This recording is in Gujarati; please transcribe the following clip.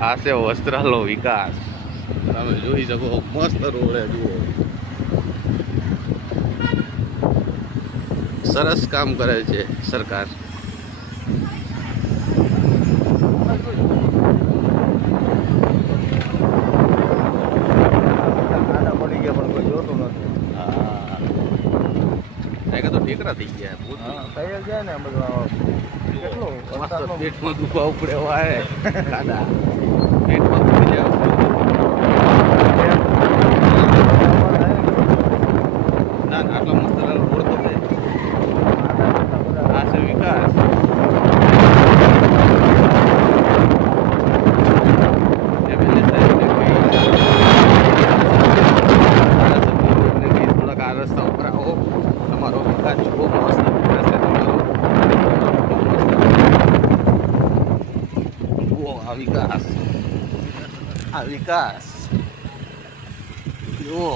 આ છે વસ્ત્રાલનો વિકાસ. તમે જોઈ શકો મસ્ત રોડ જુઓ. સરસ કામ કરે છે સરકાર. તો ટેકરા થઈ ગયા તૈયાર જાય ને બધું કેટલું પેટમાં દુખવા ઉપડે વાય દાદા પેટમાં દુખી જાય. ના ના આટલો મસ્ત રોડ તો છે. આ છે વિકાસ. થોડાક આ રસ્તા ઉપર આવો. તમારો વિકાસ બહુ મસ્ત વિકાસ છે તમારો. જુઓ આ વિકાસ. આ વિકાસ જુઓ.